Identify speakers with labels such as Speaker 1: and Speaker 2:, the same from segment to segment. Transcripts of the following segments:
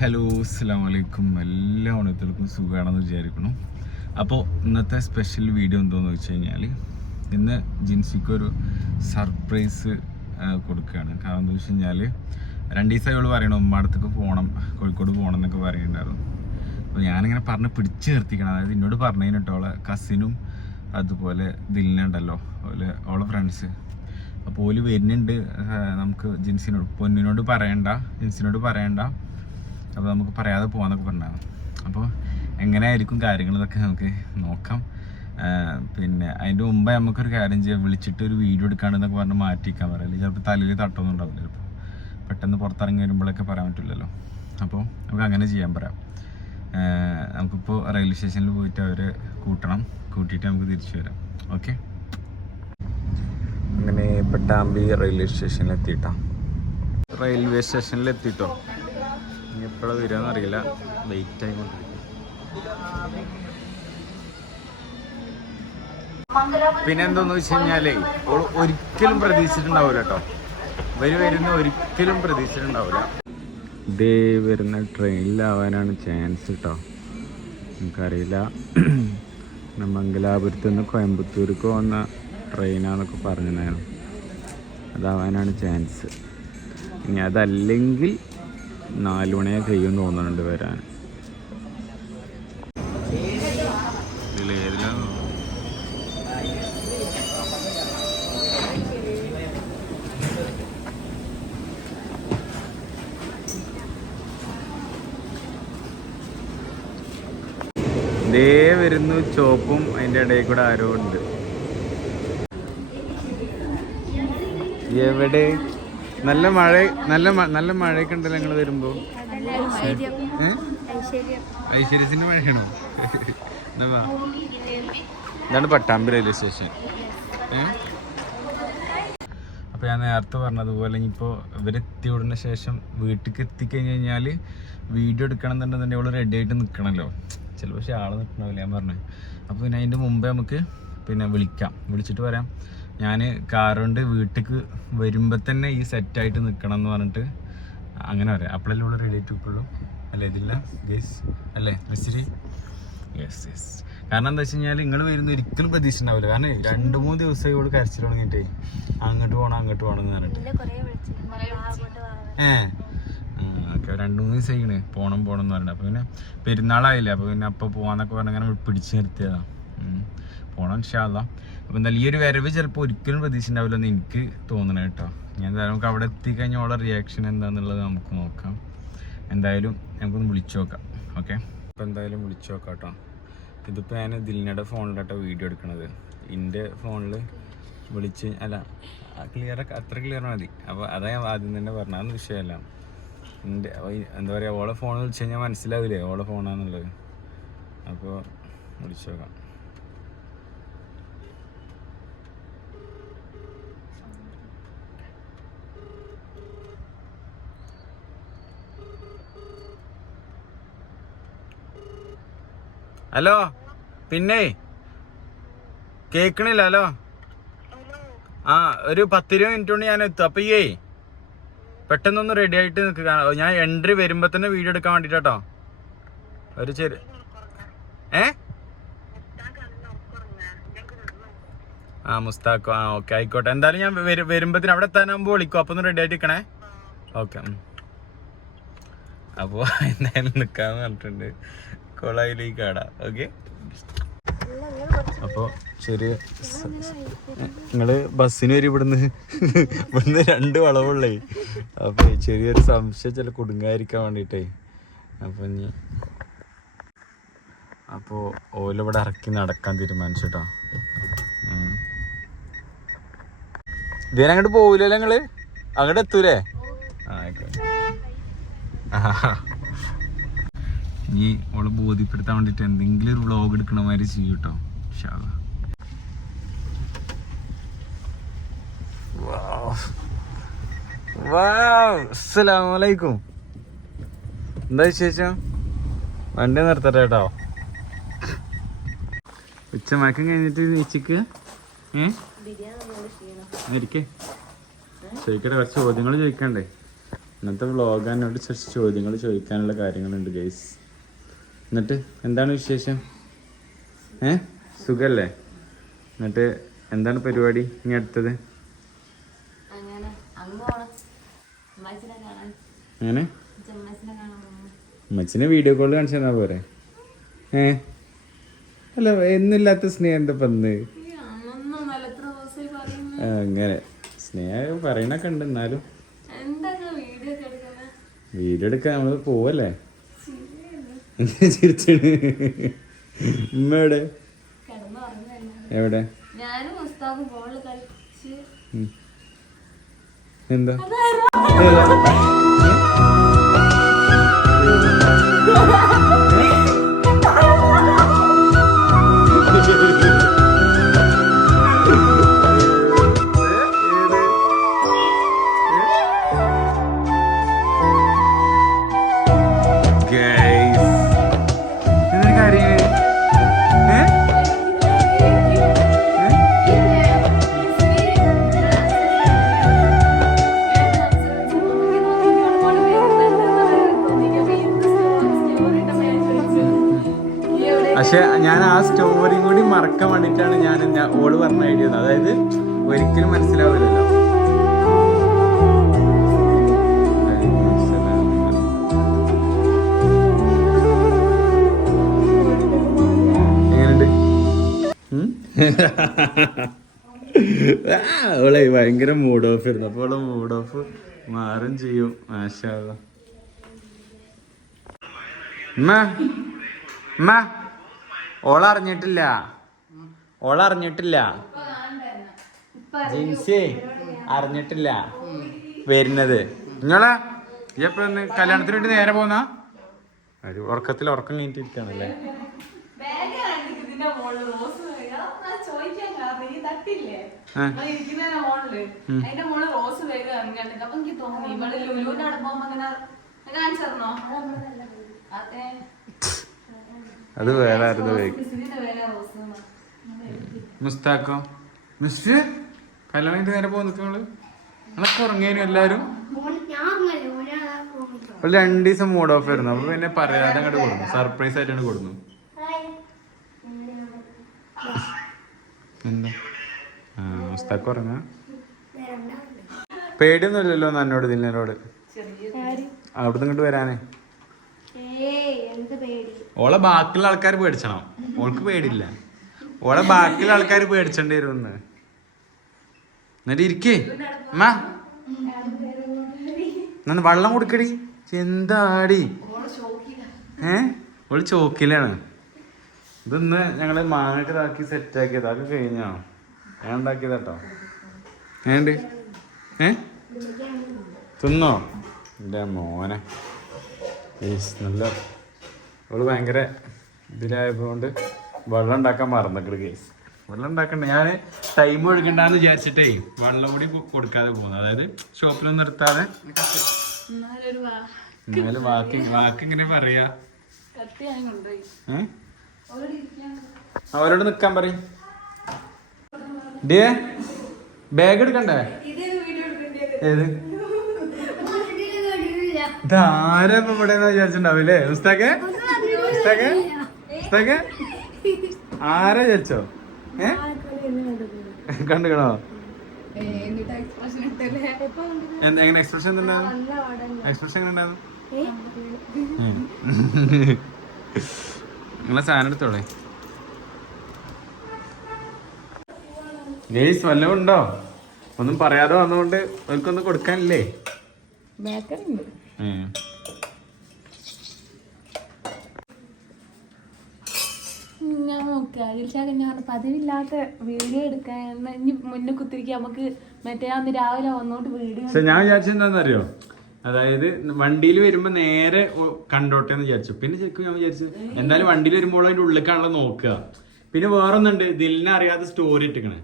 Speaker 1: Hello അസ്സാം എല്ലാ ഓണത്തിൽക്കും സുഖമാണെന്ന് വിചാരിക്കുന്നു. അപ്പോൾ ഇന്നത്തെ സ്പെഷ്യൽ വീഡിയോ എന്തോന്ന് വെച്ച് കഴിഞ്ഞാൽ ഇന്ന് ജിൻസിക്ക് ഒരു സർപ്രൈസ് കൊടുക്കുകയാണ്. കാരണം എന്താ വെച്ച് കഴിഞ്ഞാൽ രണ്ട് ദിവസം അവൾ പറയണം ഉമ്മാടത്തേക്ക് പോകണം കോഴിക്കോട് പോകണം എന്നൊക്കെ പറയുന്നുണ്ടായിരുന്നു. അപ്പോൾ ഞാനിങ്ങനെ പറഞ്ഞ് പിടിച്ചു നിർത്തിക്കണം. അതായത് എന്നോട് പറഞ്ഞു കസിനും അതുപോലെ ദിലിനുണ്ടല്ലോ അതുപോലെ ഓളെ ഫ്രണ്ട്സ് അപ്പോൾ ഓൽ വരുന്നുണ്ട്. നമുക്ക് ജിൻസിനോട് പൊന്നിനോട് പറയണ്ട ജിൻസിനോട് പറയണ്ട. അപ്പോൾ നമുക്ക് പറയാതെ പോകാന്നൊക്കെ പറഞ്ഞാണ് അപ്പോൾ എങ്ങനെയായിരിക്കും കാര്യങ്ങൾ ഇതൊക്കെ നമുക്ക് നോക്കാം. പിന്നെ അതിന്റെ മുമ്പ് നമുക്കൊരു കാര്യം ചെയ്യാം. വിളിച്ചിട്ട് ഒരു വീഡിയോ എടുക്കാണ്ടെന്നൊക്കെ പറഞ്ഞ് മാറ്റിക്കാൻ പറയാം അല്ലെങ്കിൽ ചിലപ്പോൾ തലയിൽ തട്ടൊന്നും ഉണ്ടാവില്ല ചിലപ്പോൾ പെട്ടെന്ന് പുറത്തിറങ്ങി വരുമ്പോഴൊക്കെ പറയാൻ പറ്റില്ലല്ലോ. അപ്പോൾ നമുക്ക് അങ്ങനെ ചെയ്യാൻ പറയാം. നമുക്കിപ്പോൾ റെയിൽവേ സ്റ്റേഷനിൽ പോയിട്ട് അവരെ കൂട്ടണം. കൂട്ടിയിട്ട് നമുക്ക് തിരിച്ചു വരാം. ഓക്കെ അങ്ങനെ പട്ടാമ്പി റെയിൽവേ സ്റ്റേഷനിൽ എത്തിയിട്ടാ. റെയിൽവേ സ്റ്റേഷനിൽ എത്തിയിട്ടോ ഇനി എപ്പോഴാണ് വരികയെന്ന് അറിയില്ല. വെയിറ്റ് ആയിക്കൊണ്ടിരിക്കും. പിന്നെ എന്താന്ന് വെച്ച് കഴിഞ്ഞാലേ ഒരിക്കലും പ്രതീക്ഷിച്ചിട്ടുണ്ടാവില്ല കേട്ടോ ഇവർ വരുന്ന ഒരിക്കലും പ്രതീക്ഷിച്ചിട്ടുണ്ടാവില്ല ഇതേ വരുന്ന ട്രെയിനിലാവാനാണ് ചാൻസ് കേട്ടോ നമുക്കറിയില്ല മംഗലാപുരത്ത് നിന്ന് കോയമ്പത്തൂർക്ക് വന്ന ട്രെയിനാന്നൊക്കെ പറഞ്ഞിട്ടുണ്ടായിരുന്നു അതാവാനാണ് ചാൻസ് ഇനി അതല്ലെങ്കിൽ നാല് മണിയൊക്കെ കഴിയും തോന്നുന്നുണ്ട് വരാൻ. വരുന്നു ചോപ്പും അതിന്റെ ഇടയിൽ കൂടെ ആരോ ഉണ്ട് എവിടെ നല്ല മഴ നല്ല നല്ല മഴയൊക്കെ ഉണ്ടല്ലോ ഞങ്ങൾ വരുമ്പോൾ? ഐശ്വര്യത്തിന്റെ മഴയാണോ. ഇതാണ് പട്ടാമ്പി റെയിൽവേ സ്റ്റേഷൻ? അപ്പോൾ ഞാൻ നേരത്തെ പറഞ്ഞതുപോലെ ഇനിയിപ്പോൾ ഇവരെത്തി ഉടനെ ശേഷം വീട്ടിലേക്ക് എത്തിക്കഴിഞ്ഞ് കഴിഞ്ഞാൽ വീഡിയോ എടുക്കണം എന്നുണ്ടെന്നുണ്ടെങ്കിൽ അവൾ റെഡി ആയിട്ട് നിൽക്കണമല്ലോ ചിലപ്പോൾ പക്ഷേ ആൾ നിൽക്കണമില്ല ഞാൻ പറഞ്ഞു. അപ്പോൾ പിന്നെ അതിന്റെ മുമ്പേ നമുക്ക് പിന്നെ വിളിക്കാം. വിളിച്ചിട്ട് പറയാം. ഞാൻ കാറുകൊണ്ട് വീട്ടിലേക്ക് വരുമ്പോൾ തന്നെ ഈ സെറ്റായിട്ട് നിൽക്കണം എന്ന് പറഞ്ഞിട്ട് അങ്ങനെ പറയാം. അപ്പോഴല്ലേ ഉള്ള റെഡി ആയിട്ട് ഇപ്പോഴും അല്ലേ ഇതില്ല? ഗേസ് അല്ലേ മിസ്രി? യെസ് യെസ് കാരണം എന്താ വെച്ച് കഴിഞ്ഞാൽ നിങ്ങൾ വരുന്ന ഒരിക്കലും പ്രതീക്ഷ ഉണ്ടാവില്ല കാരണം രണ്ട് മൂന്ന് ദിവസം ഇവിടെ കരച്ചിൽ തുടങ്ങിയിട്ടേ. അങ്ങോട്ട് പോകണം അങ്ങോട്ട് പോകണം എന്ന് പറഞ്ഞിട്ട്. ഏഹ് രണ്ട് മൂന്ന് ദിവസം കഴിക്കണേ പോണം പോണം എന്ന് പറഞ്ഞിട്ട്. അപ്പോൾ പിന്നെ പെരുന്നാളായില്ലേ? അപ്പോൾ പിന്നെ അപ്പോൾ പോകാന്നൊക്കെ പറഞ്ഞ് അങ്ങനെ പിടിച്ച് നിർത്തിയതാ. പോകണം ഇൻഷാല്ല അപ്പോൾ എന്തായാലും ഈ ഒരു വരവ് ചിലപ്പോൾ ഒരിക്കലും പ്രതീക്ഷ ഉണ്ടാവില്ല എന്ന് എനിക്ക് തോന്നണ കേട്ടോ ഞാൻ എന്തായാലും നമുക്ക് അവിടെ എത്തിക്കഴിഞ്ഞാൽ അവളുടെ റിയാക്ഷൻ എന്താണെന്നുള്ളത് നമുക്ക് നോക്കാം. എന്തായാലും നമുക്കൊന്ന് വിളിച്ചു നോക്കാം. ഓക്കെ? അപ്പോൾ എന്തായാലും വിളിച്ചു നോക്കാം കേട്ടോ ഇതിപ്പോൾ ഞാൻ ദിലിനയുടെ ഫോണിലാട്ടോ വീഡിയോ എടുക്കണത്. എന്റെ ഫോണിൽ വിളിച്ച് അല്ല ക്ലിയർ അത്ര ക്ലിയർ മതി. അപ്പോൾ അതാ ഞാൻ ആദ്യം തന്നെ പറഞ്ഞ അതൊന്നും വിഷയമല്ല എന്താ പറയുക ഓളെ ഫോൺ വിളിച്ച് കഴിഞ്ഞാൽ മനസ്സിലാവില്ലേ ഓളെ ഫോണാന്നുള്ളത് അപ്പോൾ വിളിച്ചു നോക്കാം. ഹലോ പിന്നെ? കേൾക്കണില്ല ഹലോ? ആ ഒരു പത്തിരുപത് മിനിറ്റ് കൊണ്ട് ഞാൻ എത്തും. അപ്പം ഈ പെട്ടെന്നൊന്ന് റെഡി ആയിട്ട് നിൽക്കുക ഞാൻ എൻട്രി വരുമ്പോൾ തന്നെ വീഡിയോ എടുക്കാൻ വേണ്ടിട്ടോ ഒരു ചെറിയ ഏ? ആ മുസ്താഖോ ആ ഓക്കെ ആയിക്കോട്ടെ. എന്തായാലും ഞാൻ വരുമ്പത്തിന് അവിടെ എത്താനാകുമ്പോൾ വിളിക്കും. അപ്പൊ ഒന്ന് റെഡി ആയിട്ട് നിൽക്കണേ ഓക്കെ അപ്പോൾ എന്തായാലും നിൽക്കാന്ന് പറഞ്ഞിട്ടുണ്ട്. കൊളായിലേക്ക് ആടാ ഓക്കെ അപ്പോൾ ശരി നിങ്ങൾ ബസ്സിന് വരും ഇവിടുന്ന്. ഇവിടുന്ന് രണ്ട് വളവുള്ളേ. അപ്പോൾ ചെറിയൊരു സംശയം ചില കുടുങ്ങാതിരിക്കാൻ വേണ്ടിയിട്ടേ അപ്പോൾ ഇനി അപ്പോൾ ഓലിവിടെ ഇറക്കി നടക്കാൻ തീരുമാനിച്ചു ഇതേ അങ്ങോട്ട് പോവില്ലല്ലോ നിങ്ങൾ? അങ്ങോട്ട് എത്തൂലേ? ഇനി ഓളെ ബോധ്യപ്പെടുത്താൻ വേണ്ടിട്ട് എന്തെങ്കിലും ഒരു വ്ളോഗ് എടുക്കണ മാതിരി ചെയ്യും കേട്ടോ അസ്സലാമലൈക്കും എന്താ വിശേഷം? വണ്ടി നിർത്തട്ടെ കേട്ടോ. ഉച്ചമയക്കം കഴിഞ്ഞിട്ട് നീച്ചക്ക്? ഏ? ഇരിക്കേ ചോദിക്കട്ടെ കുറച്ച് ചോദ്യങ്ങൾ ചോദിക്കണ്ടേ? ഇന്നത്തെ വ്ളോഗ് എന്നോട് കുറച്ച് ചോദ്യങ്ങൾ ചോദിക്കാനുള്ള കാര്യങ്ങളുണ്ട് ഗൈസ് എന്നിട്ട് എന്താണ് വിശേഷം? ഏ? സുഖല്ലേ? എന്നിട്ട് എന്താണ് പരിപാടി? ഇനി അടുത്തത്?
Speaker 2: അങ്ങനെ അമ്മാച്ചിനെ
Speaker 1: വീഡിയോ കോൾ കാണിച്ചു തന്നാ പോരെ? ഏ? അല്ല എന്നില്ലാത്ത സ്നേഹം എന്താ പന്ന് അങ്ങനെ. സ്നേഹം പറയണൊക്കെ ഉണ്ട് എന്നാലും.
Speaker 2: വീഡിയോ
Speaker 1: എടുക്കാൻ നമ്മൾ പോവല്ലേ? ചിരിച്ചു ചിരിച്ചത് എവിടെ? എന്താ? മറക്കാൻ വന്നിട്ടാണ് ഞാൻ ഓൾ പറഞ്ഞ ഐഡിയ അതായത് ഒരിക്കലും മനസ്സിലാവില്ലല്ലോ. അവളെ ഭയങ്കര മൂഡ് ഓഫ് ആയിരുന്നു. അപ്പൊ അവളെ മൂഡ് ഓഫ് മാറും ചെയ്യും. മാഷാ അല്ലാ. ഉമ്മ അറിഞ്ഞിട്ടില്ല ജിൻസി അറിഞ്ഞിട്ടില്ല. വരുന്നത്. നിങ്ങളാ? ഈ കല്യാണത്തിന് വേണ്ടി നേരെ പോന്ന? ഒരു ഉറക്കത്തിൽ ഉറക്കം
Speaker 2: അതെ അത്
Speaker 1: വേറെ ആയിരുന്നു മുസ്താക്കോ? മിസ്റ്റർ കല്യാണം നേരെ പോകുന്ന നിങ്ങൾ. നിങ്ങളൊക്കെ ഉറങ്ങിയു എല്ലാരും? ഒരു രണ്ടു ദിവസം മൂഡ് ഓഫ് ആയിരുന്നു. അപ്പൊ പിന്നെ പറയാതെ അങ്ങോട്ട് കൊടുക്കും സർപ്രൈസ് ആയിട്ടാണ് കൊടുക്കുന്നു എന്താ? ആ മുസ്താഖ് ഉറങ്ങാ? പേടിയൊന്നുമില്ലല്ലോ എന്നോട് ഇതിനോട് അവിടുന്ന് ഇങ്ങോട്ട് വരാനേ. ഓളെ ബാക്കിയുള്ള ആൾക്കാർ പേടിച്ചണം. ഓൾക്ക് പേടില്ല ഓളെ ബാക്കിയുള്ള ആൾക്കാർ പേടിച്ചേണ്ടി വരും ഒന്ന് എന്നിട്ട് ഇരിക്കേ. അമ്മ എന്നാ വെള്ളം കൊടുക്കടി. എന്താടി? ഏ? ഓൾ ചോക്കിലാണ്. ഇതൊന്ന് ഞങ്ങൾ മാങ്ങക്ക് ഇതാക്കി സെറ്റ് ആക്കിയത് അതൊക്കെ കഴിഞ്ഞോ? ഞാൻ ഉണ്ടാക്കിയതാട്ടോ ഏണ്ട്? ഏ? തിന്നോ? എന്റെ മോനെ. നല്ല അവൾ ഭയങ്കര ഇതിലായതുകൊണ്ട് വെള്ളം ഉണ്ടാക്കാൻ മറന്നിട്ട് കേസ് വെള്ളം ഉണ്ടാക്കണ്ട. ഞാൻ ടൈം ഒഴുകണ്ടെന്ന് വിചാരിച്ചിട്ടേ വെള്ളം കൂടി കൊടുക്കാതെ പോകുന്നത് അതായത് ഷോപ്പിലൊന്നും നിർത്താതെ. എന്നാലും വാക്ക് വാക്ക് ഇങ്ങനെ പറയാ. അവരോട് നിക്കാൻ പറയും. ഡിയേ ബാഗ് എടുക്കണ്ടേ? ഏത്? ഇതാരാ ഇപ്പൊ ഇവിടെ വിചാരിച്ചിട്ടുണ്ടാവില്ലേ? ഉസ്താക്കേ ഉസ്താക്കേ ഉസ്താക്കെ ആരാ ചോദിച്ചോ ഏ? കണ്ടുകണോ എങ്ങനെ എക്സ്പ്രഷൻ എക്സ്പ്രഷൻ എങ്ങനെ നിങ്ങളെ സാധനം എടുത്തോളെ. ഗെയ്സ് വല്ലതും ഉണ്ടോ? ഒന്നും പറയാതെ വന്നുകൊണ്ട് അവർക്കൊന്നും കൊടുക്കാനില്ലേ
Speaker 2: ബേക്കറി ഉണ്ട്
Speaker 1: ഏ.
Speaker 2: ഞാൻ നോക്കുക അഖിൽഷാക്ക് ഞാൻ പറഞ്ഞു, പതിവില്ലാത്ത വീഡിയോ എടുക്കാൻ ഇനി മുന്നേ കുത്തിരിക്കുക നമുക്ക് മറ്റേ അന്ന് രാവിലെ വന്നോട്ട് വീഡിയോ
Speaker 1: പക്ഷെ ഞാൻ വിചാരിച്ചെന്താണെന്നറിയോ അതായത് വണ്ടിയിൽ വരുമ്പോ നേരെ കണ്ടോട്ടെ എന്ന് വിചാരിച്ചു. പിന്നെ ശരിക്കും ഞാൻ വിചാരിച്ചു എന്തായാലും വണ്ടിയിൽ വരുമ്പോൾ അതിന്റെ ഉള്ളിലേക്കാണല്ലോ നോക്കുക. പിന്നെ വേറൊന്നുണ്ട് ദിലിനെ അറിയാതെ സ്റ്റോറി ഇട്ടിക്കണേ.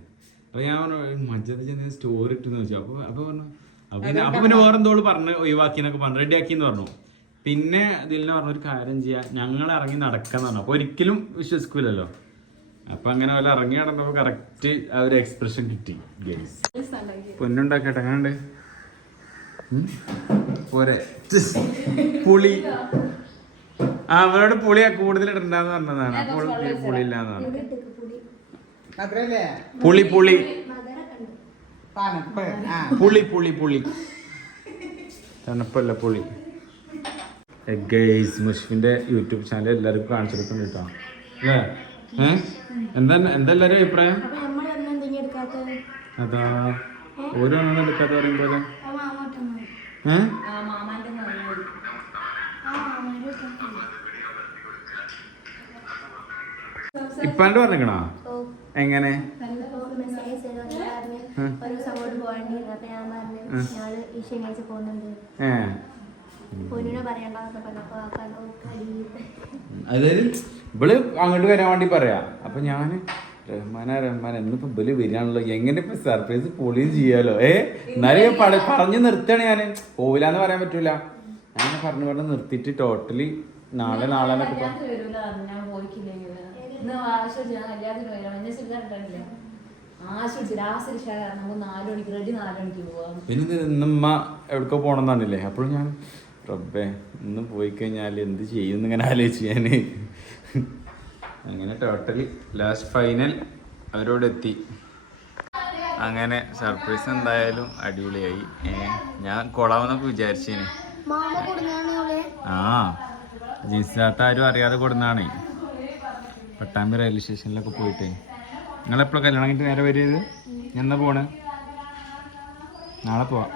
Speaker 1: അപ്പൊ ഞാൻ പറഞ്ഞു മജ്ജത് ചെന്ന് സ്റ്റോറി ഇട്ടെന്ന് ചോദിച്ചു. അപ്പൊ അപ്പൊ പറഞ്ഞു അപ്പൊ പിന്നെ അപ്പൊ പിന്നെ വേറെന്തോൾ പറഞ്ഞു ഒഴിവാക്കിന്നൊക്കെ പറഞ്ഞു റെഡി ആക്കിന്ന് പറഞ്ഞു. പിന്നെ ദിലിനെ പറഞ്ഞ ഒരു കാര്യം ചെയ്യാ. ഞങ്ങൾ ഇറങ്ങി നടക്കാന്ന് പറഞ്ഞു. അപ്പൊ ഒരിക്കലും വിശ്വസിക്കൂലല്ലോ. അപ്പൊ അങ്ങനെ വല്ല ഇറങ്ങി നടന്നപ്പോ കറക്റ്റ് ആ ഒരു എക്സ്പ്രഷൻ കിട്ടി ഗെയിംസ് പൊന്നുണ്ടാക്കട്ടെ അങ്ങനെ? പോരെ. പുളി. ആ അവരോട് പുളിയാ കൂടുതൽ ഇടണ്ടെന്ന് പറഞ്ഞതാണ്. അപ്പോൾ പുളി ഇല്ലാന്ന് പറഞ്ഞു.
Speaker 3: മാത്രല്ലേ
Speaker 1: പുളി പുളി. പുളി പുളി പുളി. തണുപ്പല്ല പുളി. ഗൈസ് മുഷ്ഫിന്റെ യൂട്യൂബ് ചാനൽ എല്ലാവർക്കും കാണിച്ചു കൊടുക്കുന്നു കേട്ടോ. അല്ലേ? എന്താ എന്താ എല്ലാവരും അഭിപ്രായം? അതാ. ഓരോന്നും എടുക്കാത്ത പറയുമ്പോൾ പോലെ?
Speaker 4: ആ മാമോട്ടമ്മ
Speaker 1: ഏ?
Speaker 4: ആ മാമാന്റെ
Speaker 1: ഇപ്പാണ്ട് പറഞ്ഞിക്കണോ? എങ്ങനെ?
Speaker 4: മെസ്സേജ്
Speaker 1: അതായത് ഇവൾ അങ്ങോട്ട് വരാൻ വേണ്ടി പറയാ. അപ്പൊ ഞാൻ റഹ്മാന റഹ്മാൻ എന്നിപ്പോ ഇവൽ വരികയാണല്ലോ. എങ്ങനെ ഇപ്പൊ സർപ്രൈസ് പൊളിയും ചെയ്യാലോ? ഏ? എന്നാലും പറഞ്ഞു നിർത്തണേ ഞാൻ. പോവില്ലാന്ന് പറയാൻ പറ്റൂല. ഞാൻ പറഞ്ഞു പറഞ്ഞ് നിർത്തിയിട്ട് ടോട്ടലി നാളെ നാളെ പിന്നെ ഇന്നമ്മ എവിടേക്കോ പോണെന്നാണല്ലേ? അപ്പോഴും ഞാൻ റബ്ബേ ഇന്ന് പോയി കഴിഞ്ഞാൽ എന്ത് ചെയ്യും ഇങ്ങനെ ആലോചിച്ച് ഞാൻ അങ്ങനെ ടോട്ടലി ലാസ്റ്റ് ഫൈനൽ അവരോട് എത്തി. അങ്ങനെ സർപ്രൈസ് എന്തായാലും അടിപൊളിയായി. ഏ ഞാൻ കൊള്ളാമെന്നൊക്കെ വിചാരിച്ചേനെ. ആ ജീൻസാത്ത ആരും അറിയാതെ കൊടുന്നാണേ പട്ടാമ്പി റെയിൽവേ സ്റ്റേഷനിലൊക്കെ പോയിട്ടേ. നിങ്ങൾ എപ്പോഴും കല്യാണം കഴിഞ്ഞിട്ട് നേരെ വരിയത് എന്നാ പോണ്? നാളെ പോവാം?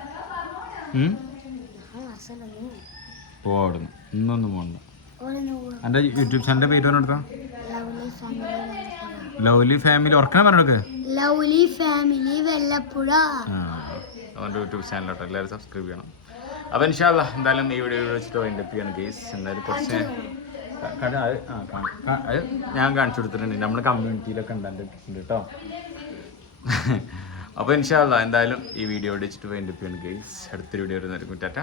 Speaker 1: പോവാ അവിടുന്ന് ഇന്നൊന്നും പോകണ്ട എന്റെ യൂട്യൂബ് ചാനലിന്റെ പേര് പറഞ്ഞെടുത്തോ ലവ്ലി ഫാമിലി. ഉറക്കണേ പറഞ്ഞെടുക്ക്
Speaker 4: ലൗലി ഫാമിലി വെള്ളപ്പുഴ.
Speaker 1: അവന്റെ യൂട്യൂബ് ചാനലോട്ടോ എല്ലാവരും സബ്സ്ക്രൈബ് ചെയ്യണം. അപ്പോൾ ഇൻഷാല്ല എന്തായാലും ഈ വീഡിയോ വെച്ചിട്ട് അതിന്റെ ചെയ്യണം കേസ് എന്തായാലും കുറച്ച് ഞാൻ കാണിച്ചു കൊടുത്തിട്ടുണ്ട്. നമ്മുടെ കമ്മ്യൂണിറ്റിയിലൊക്കെ ഉണ്ടായിട്ടുണ്ട് കേട്ടോ അപ്പോൾ ഇൻഷാല്ല എന്തായാലും ഈ വീഡിയോ വെച്ചിട്ട് ചെയ്യണം കേസ് അടുത്തൊരു വീഡിയോ വരുന്നതായിരിക്കും. ടാറ്റ.